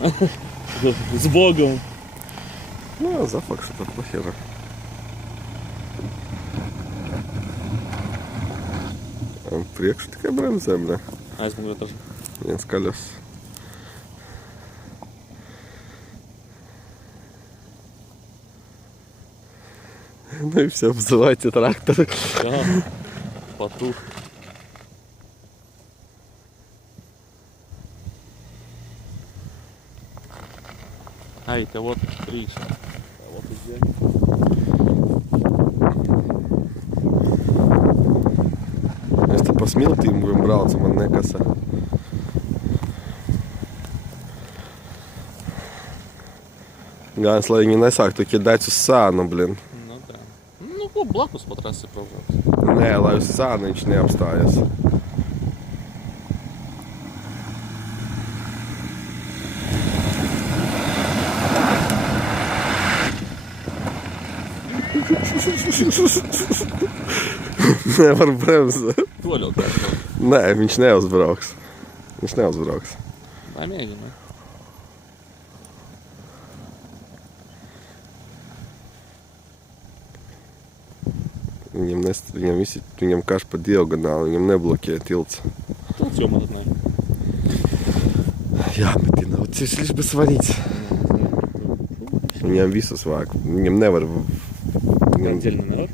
С Богом. Ну, запах что-то похера. Приехал, что такая брemzē, бля. Aizmugurē тоже. Viens колес. Ну и все, вызывайте трактор. Да. Потух. Ай, ты вот Риша. А вот и где. Este pa smiltīm braucam, man nekasa. Galvenais, lai viņi nesāktu ķidēt uz sānu, blin. Ну да. Ну, по блаkus по трассе пробраться. Nē, lai uz sānu viņš neapstājas. Nevar bremzēt. To ļoti kārtībā. Nē, viņš neuzbrauks. Viņš neuzbrauks. Pamēģinu. Viņam karš pa diagonāli, viņam neblokē tilts. Тут все мы знаем. Jāmetina, viņš lишь бы svarīts. Viņam visus vāk. Viņam nevar... Отдельный народ.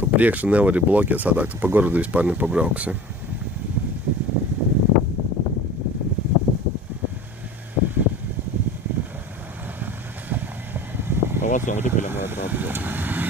Tu priekšu nevari blokēt sādāk, tu pa gorodu vispār nepabrauksi. По вацам рыпелям надо брать.